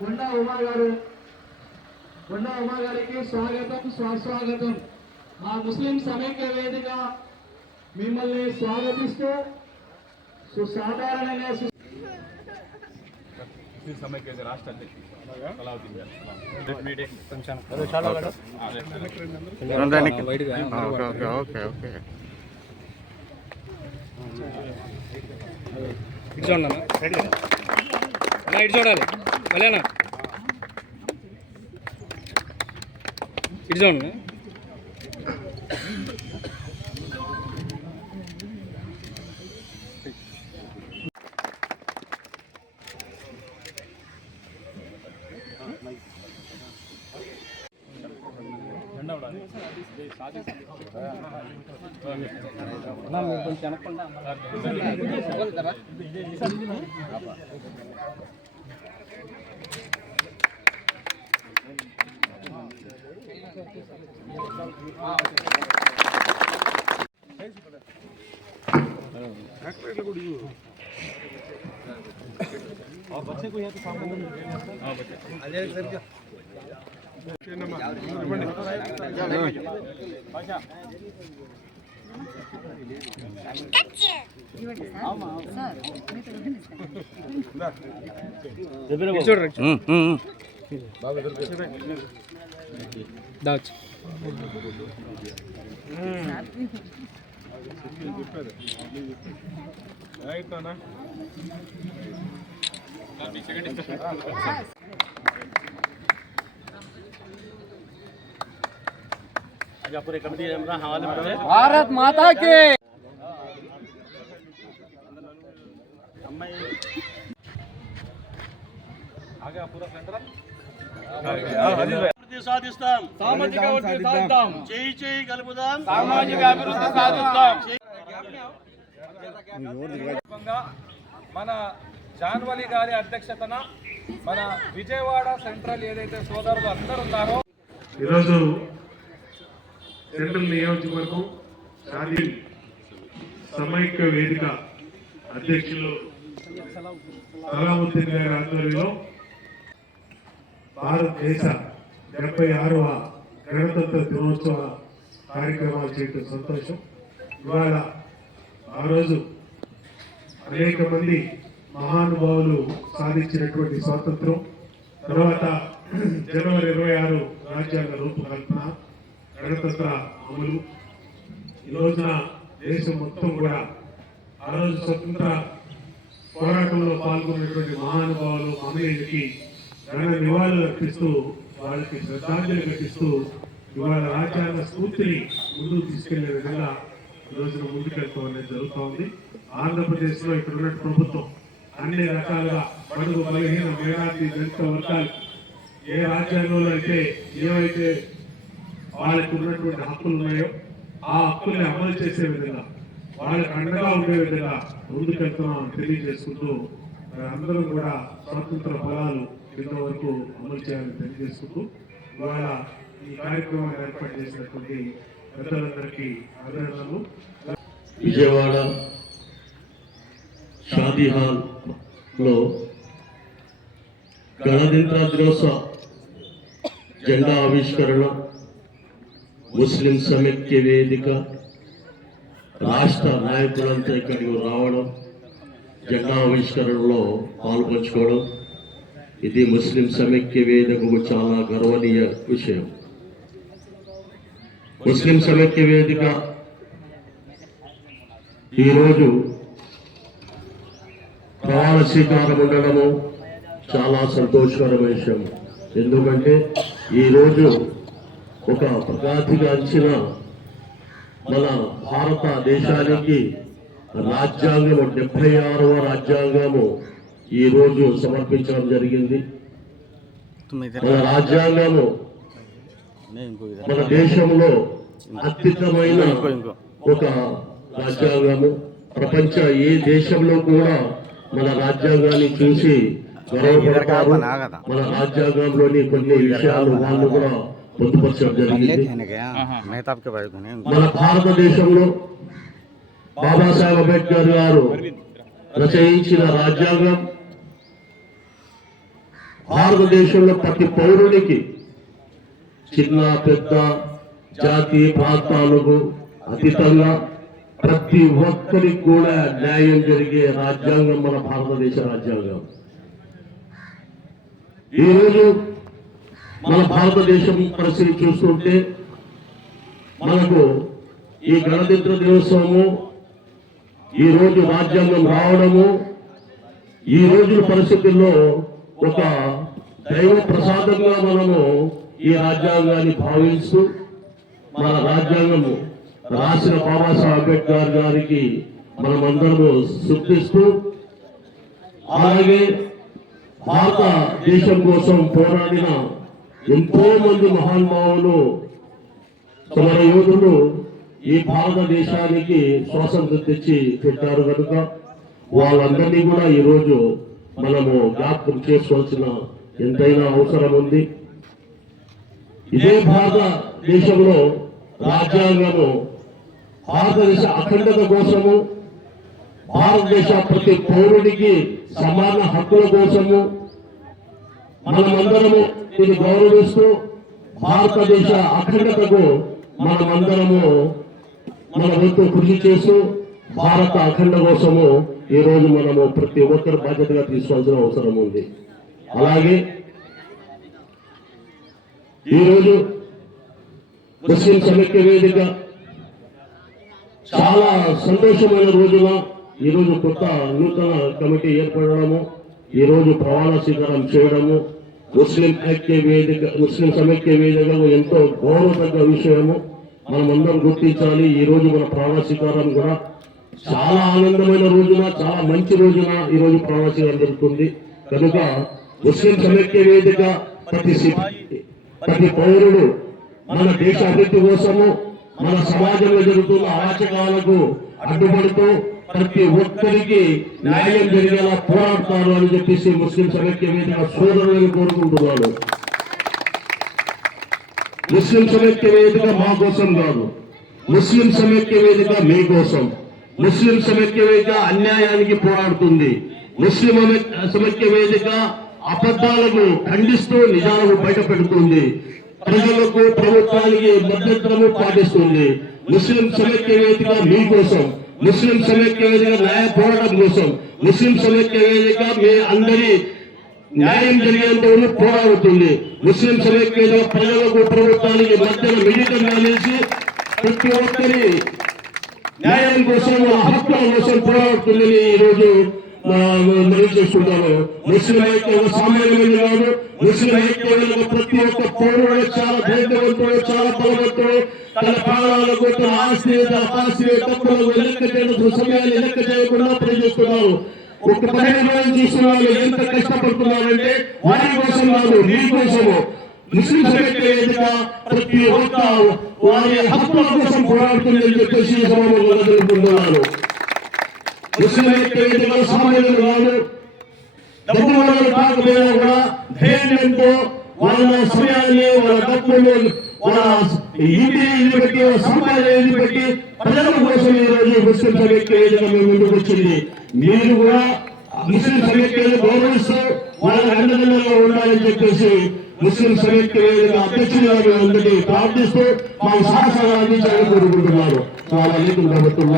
కొండా ఉమా గారికి స్వాగతం స్వాగతం. మా ముస్లిం సమైక్య వేదిక మిమ్మల్ని స్వాగతిస్తూ సాధారణంగా సమైక్య రాష్ట్ర అధ్యక్షుడు ఇటు చూడండి అలా ఇటు చూడాలి మళ్ళీ ఇటు చూడండి. కొంచెం వెనకుండా बच्चे को यहाँ तो सामने पूरे कमेटी हवाले भारत माता के आगे पूरा सेंटर సాధిస్తాం సామాజిక అభివృద్ధి సాధిద్దాం చేయి చేయి కలుపుదాం సామాజిక అభివృద్ధి సాధిద్దాం. మన జాన్వలి గారి అధ్యక్షతన మన విజయవాడ సెంట్రల్ ఏదైతే సోదరులు అందరూ ఉన్నారో ఈరోజు సెంట్రల్ నియోజకవర్గం షాదీ సమైక్య వేదిక అధ్యక్షులు సలాముద్దీన్ గారి ఆధ్వర్యంలో భారతదేశ 76వ గణతంత్ర దినోత్సవ కార్యక్రమాలు చేయడం సంతోషం. ఇవాళ ఆ రోజు అనేక మంది మహానుభావులు సాధించినటువంటి స్వాతంత్రం, తర్వాత జనవరి 26 రాజ్యాంగ రూపకల్పన, గణతంత్ర అమలు, ఈ రోజున దేశం మొత్తం కూడా ఆ రోజు స్వతంత్ర పోరాటంలో పాల్గొన్నటువంటి మహానుభావులు మహనీయులకి ఘన నివాళులు అర్పిస్తూ వాళ్ళకి శ్రద్ధాంజలి ఘటిస్తూ ఇవాళ రాజ్యాంగ స్ఫూర్తిని ముందుకు తీసుకెళ్లే విధంగా ఈ రోజున ముందుకెళ్తాం అనేది జరుగుతూ ఉంది. ఆంధ్రప్రదేశ్ లో ఇక్కడ ఉన్న ప్రభుత్వం అన్ని రకాలుగా బడుగు బలహీన మేధావి దళిత వర్గాలు ఏ రాజ్యాంగంలో అయితే ఏవైతే వాళ్ళకు ఉన్నటువంటి హక్కులు ఉన్నాయో ఆ హక్కుల్ని అమలు చేసే విధంగా వాళ్ళకి అండగా ఉండే విధంగా ముందుకెళ్తున్నాం తెలియజేసుకుంటూ అందరూ కూడా స్వాతంత్ర ఫలాలు ఇంతవరకు అమలు చేయాలని తెలియజేసుకుంటూ ఇవాళ ఈ కార్యక్రమాన్ని ఏర్పాటు చేసినటువంటి పెద్దలందరికీ అభినందనలు. విజయవాడ షాదీ హాల్ లో గణతంత్ర దినోత్సవ జెండా ఆవిష్కరణ, ముస్లిం సమైక్య వేదిక రాష్ట్ర నాయకులంతా ఇక్కడికి రావడం, జెండా ఆవిష్కరణలో పాల్పంచుకోవడం, ఇది ముస్లిం సమైక్య వేదికకు చాలా గర్వనీయ విషయం. ముస్లిం సమైక్య వేదిక ఈరోజు ప్రమాణ స్వీకారం ఉండడము చాలా సంతోషకరమైన విషయం. ఎందుకంటే ఈరోజు ఒక ప్రఖ్యాతిగాంచిన మన భారతదేశానికి రాజ్యాంగము 76వ రాజ్యాంగము ఈరోజు సమర్పించడం జరిగింది. మన రాజ్యాంగము మన దేశంలో అత్యుత్తమైన ఒక రాజ్యాంగము. ప్రపంచ ఏ దేశంలో కూడా మన రాజ్యాంగాన్ని చూసి గర్వపడతారు. మన రాజ్యాంగంలోని కొన్ని విషయాలు వాళ్ళు కూడా పొందుపరచడం జరిగింది. మన భారతదేశంలో బాబాసాహెబ్ అంబేద్కర్ గారు రచయించిన రాజ్యాంగం భారతదేశంలో ప్రతి పౌరునికి చిన్న పెద్ద జాతి ప్రాంతాలకు అతీతంగా ప్రతి ఒక్కరికి కూడా న్యాయం జరిగే రాజ్యాంగం మన భారతదేశ రాజ్యాంగం. ఈరోజు మన భారతదేశం పరిస్థితి చూస్తుంటే మనకు ఈ గణతంత్ర దినోత్సవము, ఈ రోజు రాజ్యాంగం రావడము, ఈ రోజుల పరిస్థితుల్లో ఒక దైవ ప్రసాదంగా మనము ఈ రాజ్యాంగాన్ని భావిస్తూ మన రాజ్యాంగము రాసిన బాబాసాహెబ్ అంబేద్కర్ గారికి మనమందరము శుద్ధిస్తూ, అలాగే భారతదేశం కోసం పోరాడిన ఎంతో మంది మహానుభావులు సమర యోధులు ఈ భారతదేశానికి స్వాతంత్రం తెచ్చి పెట్టారు కనుక వాళ్ళందరినీ కూడా ఈరోజు మనము జ్ఞాపకం చేసుకోవాల్సిన ఎంతైనా అవసరం ఉంది. ఇదే భారతదేశంలో రాజ్యాంగము భారతదేశ అఖండత కోసము, భారతదేశ ప్రతి పౌరుడికి సమాన హక్కుల కోసము మనమందరము ఇది గౌరవిస్తూ భారతదేశ అఖండతకు మనమందరము మన వంతు కృషి చేస్తూ భారత అఖండ కోసము ఈ రోజు మనము ప్రతి ఒక్కరు బాధ్యతగా తీసుకోవాల్సిన అవసరం ఉంది. అలాగే ఈరోజు ముస్లిం సమైక్య వేదిక చాలా సంతోషమైన రోజున ఈరోజు కొత్త నూతన కమిటీ ఏర్పడము, ఈరోజు ప్రమాణ స్వీకారం చేయడము ముస్లిం ఐక్య వేదిక, ముస్లిం సమైక్య వేదికకు ఎంతో గౌరవతగ్గ విషయము. మనమందరం గుర్తించాలి. ఈ రోజు మన ప్రమాణ స్వీకారం కూడా చాలా ఆనందమైన రోజున, చాలా మంచి రోజున ఈ రోజు ప్రమాణ స్వీకారం జరుగుతుంది కనుక ముస్లిం సమైక్య వేదిక ప్రతి పౌరుడు మన దేశ అభివృద్ధి కోసము, మన సమాజంలో జరుగుతున్న అరాచకాలకు అడ్డుపడుతూ ప్రతి ఒక్కరికి న్యాయం జరిగేలా పోరాడతారు అని చెప్పేసి ముస్లిం సమైక్య వేదిక సోదరులను కోరుకుంటున్నాను. ముస్లిం సమైక్య వేదిక మా కోసం కాదు, ముస్లిం సమైక్య వేదిక మీ కోసం. ముస్లిం సమైక్య వేదిక అన్యాయానికి పోరాడుతుంది. ముస్లిం సమైక్య వేదిక అబద్ధాలను ఖండిస్తూ నిజాలను బయట పెడుతుంది. ప్రజలకు, ప్రభుత్వానికి మధ్యంతరము పాటిస్తుంది. ముస్లిం సమైక్య వేదిక మీకోసం, ముస్లిం సమైక్య వేదిక న్యాయ పోరాటం కోసం, ముస్లిం సమైక్య వేదిక మీ అందరి న్యాయం జరిగేంత వరకు పోరాడుతుంది. ముస్లిం సమైక్య వేదిక ప్రజలకు, ప్రభుత్వానికి మధ్యన మిళితంగా నిలిచి ప్రతి ఒక్కరి న్యాయం కోసం, హక్కుల కోసం పోరాడుతుందని ఈ రోజు మనం చేస్తున్నాను. ముస్లిం ఐక్య సామాన్యమైన కాదు. ముస్లిం ఐక్య ప్రతి ఒక్క పౌరుడు చాలా ధైర్యవంతుడు, చాలా బలవంతుడు. తన ప్రాణాలకు, తన ఆస్తి, తన ఆస్తి తప్పులకు లెక్క చేయడం సమయాన్ని లెక్క చేయకుండా పనిచేస్తున్నారు. ఒక 15 రోజులు చూస్తున్నారు ఎంత కష్టపడుతున్నారంటే వారి కోసం కాదు, మీ కోసము. ముస్లిం సమైక్య వేదిక ప్రతి ఒక్క వారి హక్కుల కోసం పోరాడుతుందని చెప్పేసి సమావేశంలో తెలుపుకుంటున్నారు. ముస్లిం ఐక్య వేదిక సామాన్యులు కాదు. డబ్బు వాళ్ళు కాకపోయినా కూడా ధైర్యంతో వాళ్ళ సమయాన్ని, వాళ్ళ డబ్బులు, వాళ్ళ ఇంటిని బట్టి, వాళ్ళ సంపాదనని బట్టి ప్రజల కోసం ఈ రోజు ముస్లిం సమైక్య వేదిక మేము ముందుకు వచ్చింది. మీరు కూడా ముస్లిం సమైక్యను గౌరవిస్తూ వాళ్ళ అండదండగా ఉండాలని చెప్పేసి ముస్లిం సమైక్య వేదిక అధ్యక్షులుగా అందరినీ ప్రార్థిస్తూ మా సహకారాన్ని అందించాలని కోరుకుంటున్నారు. చాలా ప్రభుత్వం